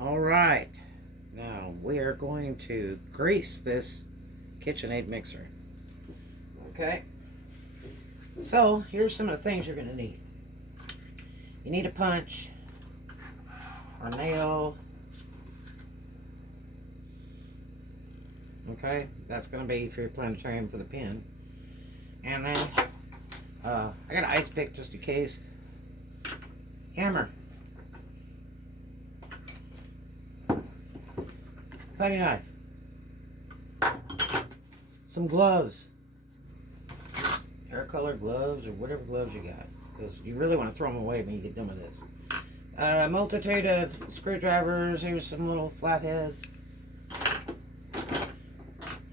All right, now we are going to grease this KitchenAid mixer. Okay, so here's some of the things you're going to need. You need a punch, a nail. Okay, that's going to be for your planetarium for the pin. And then I got an ice pick just in case. Hammer. Cutting knife. Some gloves. Hair color gloves or whatever gloves you got. Because you really want to throw them away when you get done with this. A multitude of screwdrivers. Here's some little flatheads.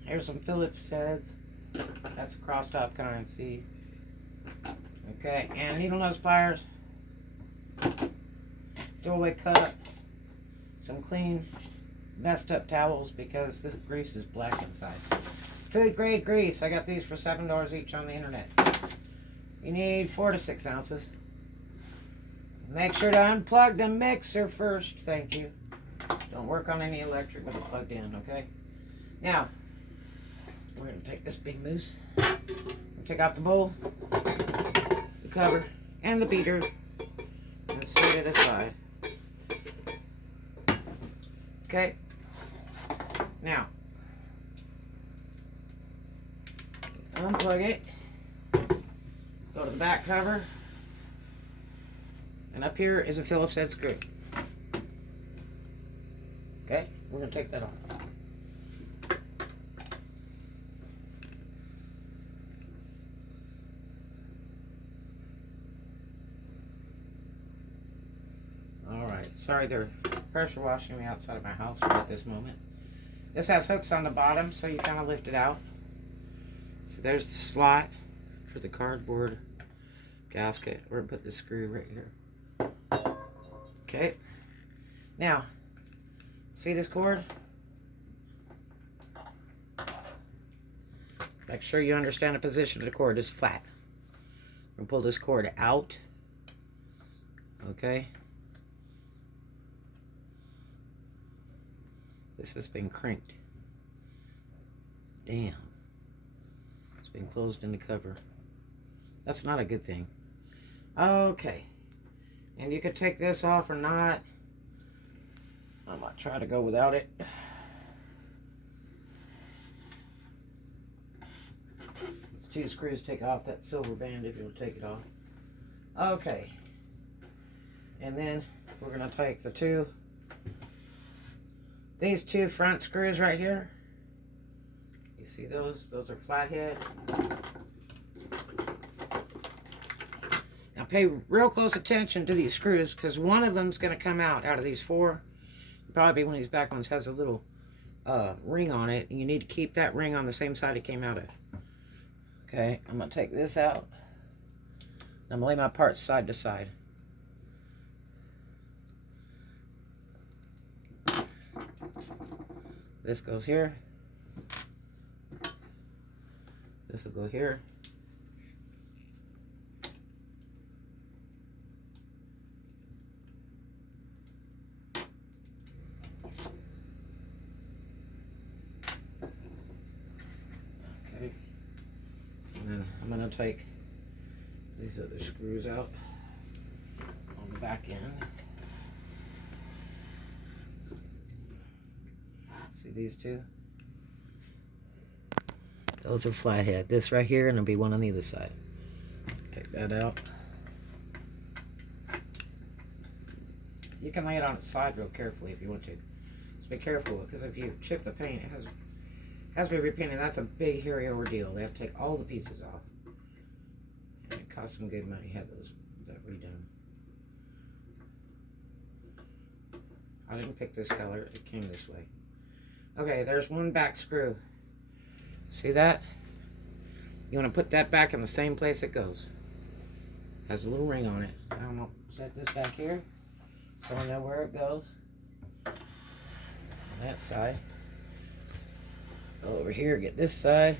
Here's some Phillips heads. That's a cross top kind, see? Okay, and needle nose pliers. Throwaway cup. Some clean, messed up towels because this grease is black inside. Food grade grease. I got these for $7 each on the internet. You need 4 to 6 ounces. Make sure to unplug the mixer first. Thank you. Don't work on any electric with it plugged in, okay? Now, we're going to take this big mousse. Take out the bowl, the cover, and the beater, and set it aside. Okay. Now, unplug it. Go to the back cover. And up here is a Phillips head screw. Okay, we're going to take that off. Alright, sorry they're pressure washing me outside of my house at this moment. This has hooks on the bottom, so you kind of lift it out. So there's the slot for the cardboard gasket. We're going to put the screw right here. Okay. Now, see this cord? Make sure you understand the position of the cord. It's flat. I'm going to pull this cord out. Okay. This has been cranked. Damn. It's been closed in the cover. That's not a good thing. Okay. And you could take this off or not. I might try to go without it. It's 2 screws. Take off that silver band if you'll take it off. Okay. And then we're going to take these two front screws right here. You see those? Those are flathead. Now pay real close attention to these screws because one of them's going to come out of these 4. Probably one of these back ones has a little ring on it, and you need to keep that ring on the same side it came out of. Okay, I'm going to take this out. I'm going to lay my parts side to side. This goes here. This will go here. Okay. And then I'm going to take these other screws out on the back end. See these two? Those are flathead. This right here, and there'll be one on the other side. Take that out. You can lay it on its side real carefully if you want to. Just be careful, because if you chip the paint, it has to be repainted. That's a big, hairy ordeal. They have to take all the pieces off. And it costs some good money to have that redone. I didn't pick this color. It came this way. Okay, there's one back screw. See that? You want to put that back in the same place it goes. Has a little ring on it. I'm going to set this back here so I know where it goes. On that side. Go over here, get this side.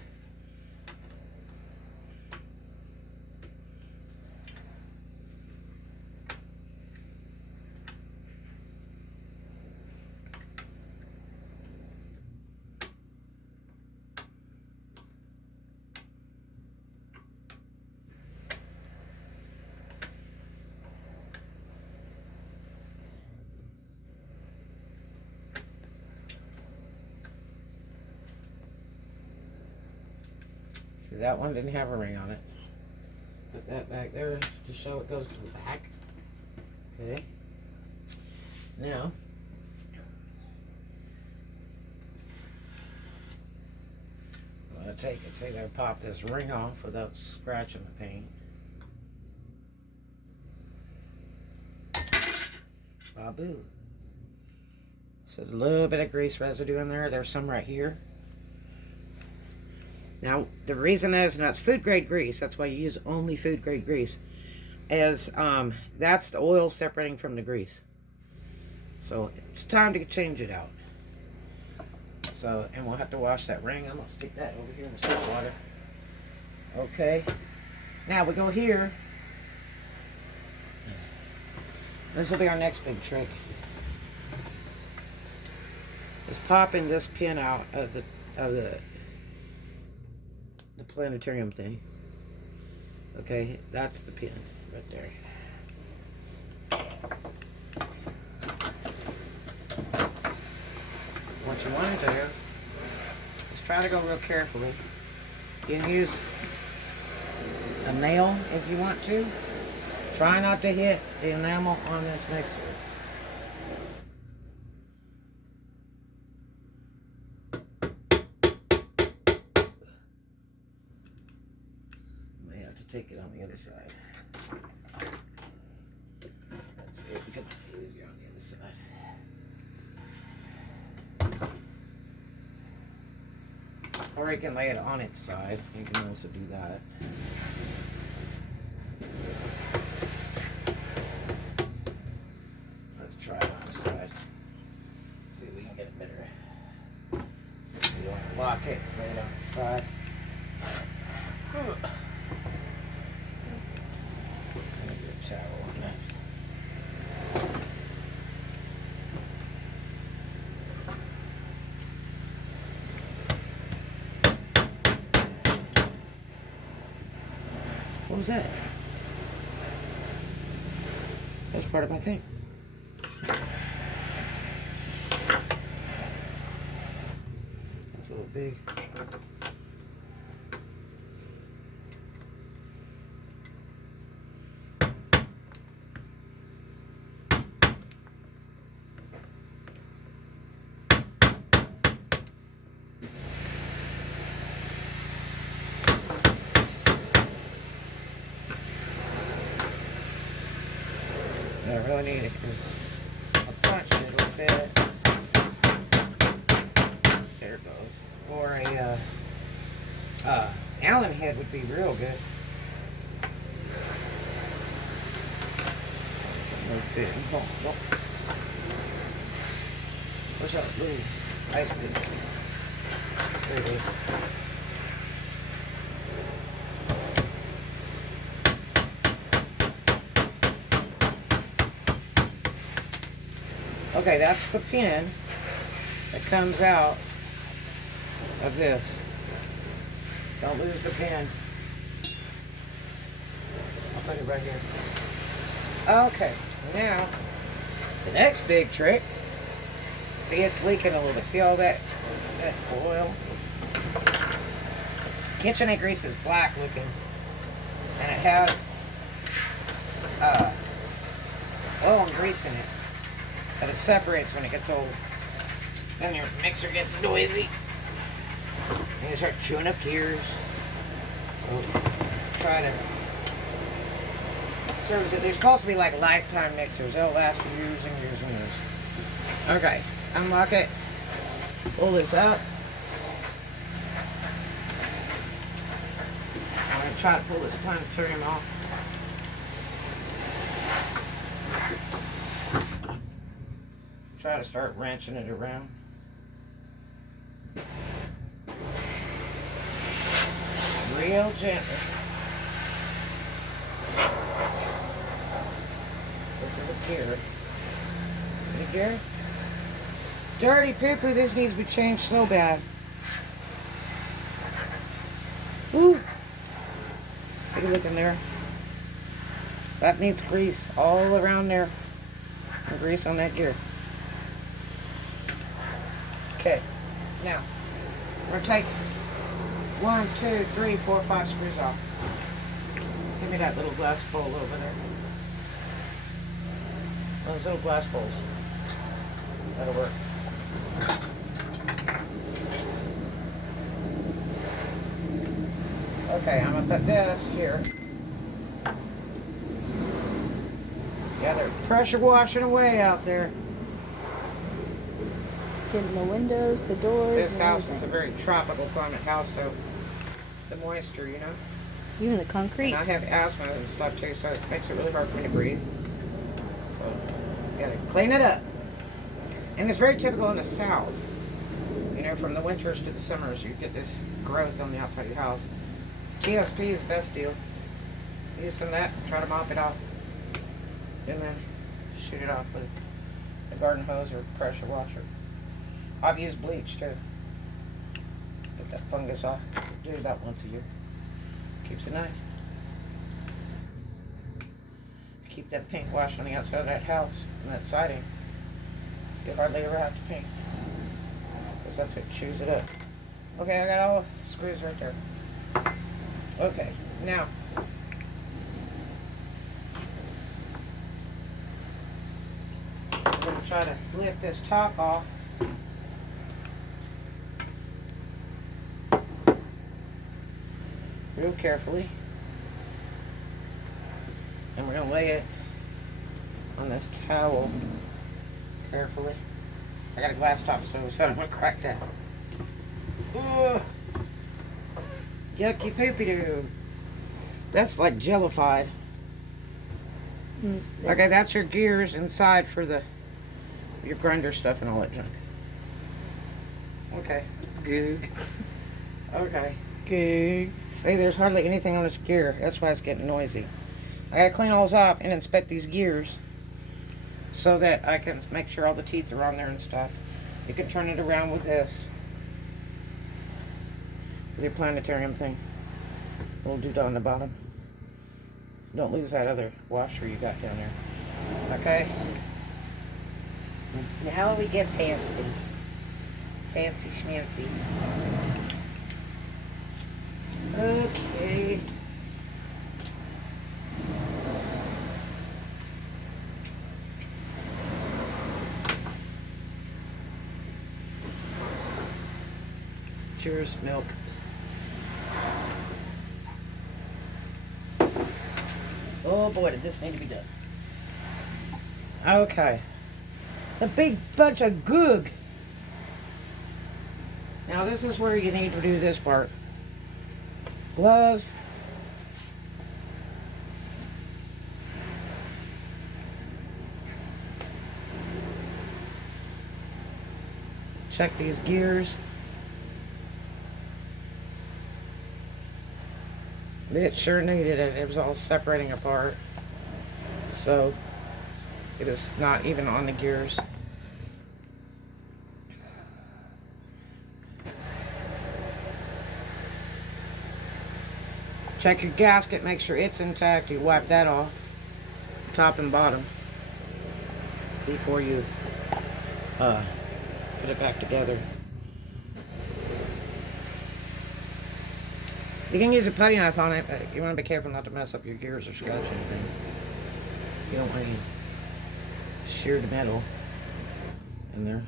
See, that one didn't have a ring on it. Put that back there to show it goes to the back. Okay. Now, I'm going to take it, see, I pop this ring off without scratching the paint. Babu. So there's a little bit of grease residue in there. There's some right here. Now, the reason is, and that's food grade grease, that's why you use only food grade grease, is that's the oil separating from the grease. So it's time to change it out. So, and we'll have to wash that ring. I'm going to stick that over here in the salt water. Okay. Now we go here. This will be our next big trick. Is popping this pin out of the planetarium thing. Okay, that's the pin right there. What you want to do is try to go real carefully. You can use a nail if you want to. Try not to hit the enamel on this mixer. May have to take it on the other side. Let's see if we can do it easier on the other side. Or you can lay it on its side. You can also do that. Let's try it on the side. See if we can get it better. You want to lock it, lay it on its side. Get a towel on this. What was that? That's part of my thing. That's a little big. I really need it because a punch it'll fit. There it goes. Or a Allen head would be real good. Something will fit. Where's that little ice pick? There it is. Okay, that's the pin that comes out of this. Don't lose the pin. I'll put it right here. Okay, now the next big trick. See, it's leaking a little bit. See all that oil? KitchenAid grease is black looking, and it has oil and grease in it. But it separates when it gets old. Then your mixer gets noisy. And you start chewing up gears. So try to service it. They're supposed to be like lifetime mixers. They'll last years and years and years. Okay, unlock it. Pull this out. I'm going to try to pull this planetarium off. Try to start wrenching it around. Real gently. This is a gear. Is it a gear? Dirty poo-poo, this needs to be changed so bad. Woo! See, look in there. That needs grease all around there. And grease on that gear. Okay, now we're going to take 1, 2, 3, 4, 5 screws off. Give me that little glass bowl over there. Those little glass bowls. That'll work. Okay, I'm gonna put this here. Yeah, they're pressure washing away out there. Getting the windows, the doors. This house is a very tropical climate house, so the moisture, you know. Even the concrete. And I have asthma and stuff too, so it makes it really hard for me to breathe. So, gotta clean it up. And it's very typical in the South. You know, from the winters to the summers, you get this growth on the outside of your house. TSP is the best deal. Use some of that, try to mop it off. And then shoot it off with a garden hose or pressure washer. I've used bleach too. Get that fungus off. Do it about once a year. Keeps it nice. Keep that paint wash on the outside of that house and that siding. You hardly ever have to paint. Because that's what chews it up. Okay, I got all the screws right there. Okay, now. I'm going to try to lift this top off. Real carefully. And we're going to lay it on this towel carefully. I got a glass top stove, so I don't want to crack that. Ugh. Yucky poopy doo. That's like jellified. Okay, that's your gears inside for your grinder stuff and all that junk. Okay. Goog. Okay. Goog. See, there's hardly anything on this gear. That's why it's getting noisy. I gotta clean all those off and inspect these gears so that I can make sure all the teeth are on there and stuff. You can turn it around with this. With your planetarium thing. Little doodah on the bottom. Don't lose that other washer you got down there. Okay? Now we get fancy. Fancy schmancy. Okay. Cheers, milk. Oh boy, did this need to be done. Okay. The big bunch of goog. Now this is where you need to do this part. Gloves. Check these gears. It sure needed it. It was all separating apart. So it is not even on the gears. Check your gasket, make sure it's intact. You wipe that off, top and bottom, before you put it back together. You can use a putty knife on it, but you want to be careful not to mess up your gears or scratch anything. You don't want any sheared metal in there.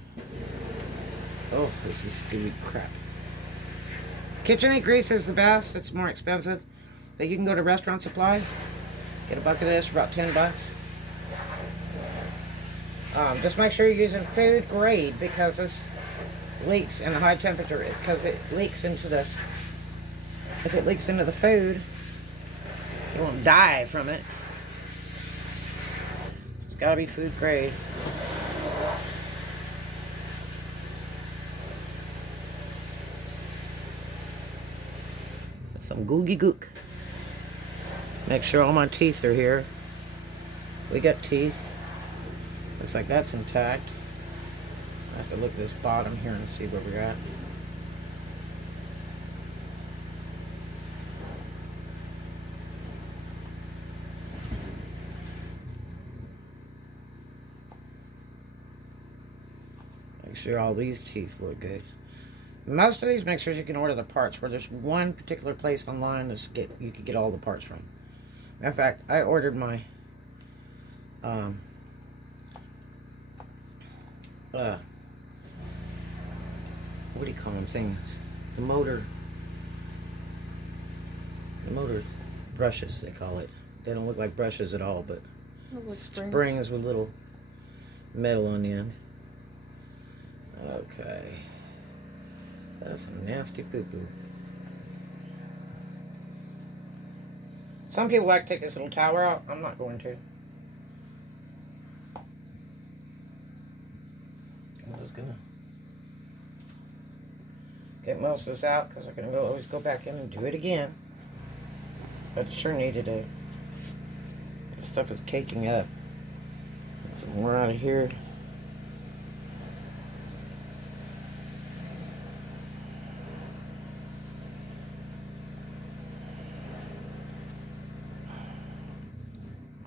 Oh, this is gooey crap. KitchenAid grease is the best. It's more expensive. But you can go to Restaurant Supply, get a bucket of this for about $10. Just make sure you're using food grade because this leaks in a high temperature because it leaks into the, if it leaks into the food, you won't die from it. It's got to be food grade. Some googie gook. Make sure all my teeth are here. We got teeth. Looks like that's intact. I have to look at this bottom here and see where we're at. Make sure all these teeth look good. Most of these mixers you can order the parts, where there's one particular place online you can get all the parts from. In fact, I ordered my what do you call them things? The motor brushes, they call it. They don't look like brushes at all, but springs with little metal on the end. Okay. That's some nasty poo-poo. Some people like to take this little tower out. I'm not going to. I'm just gonna get most of this out because I'm gonna always go back in and do it again. But it sure needed a. This stuff is caking up. Get some more out of here.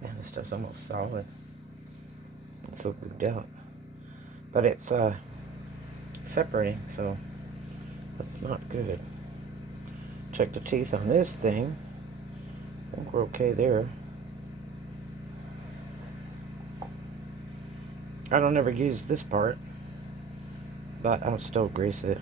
Man, this stuff's almost solid. It's so glued out. But it's separating, so that's not good. Check the teeth on this thing. I think we're okay there. I don't ever use this part, but I'll still grease it.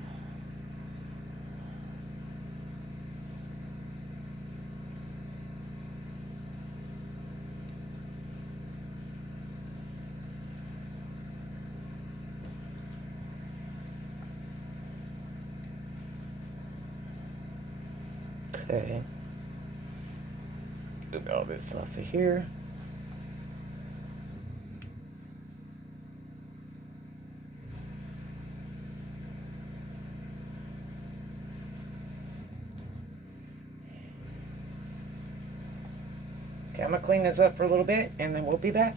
Okay. Get all this off of here. Okay, I'm gonna clean this up for a little bit and then we'll be back.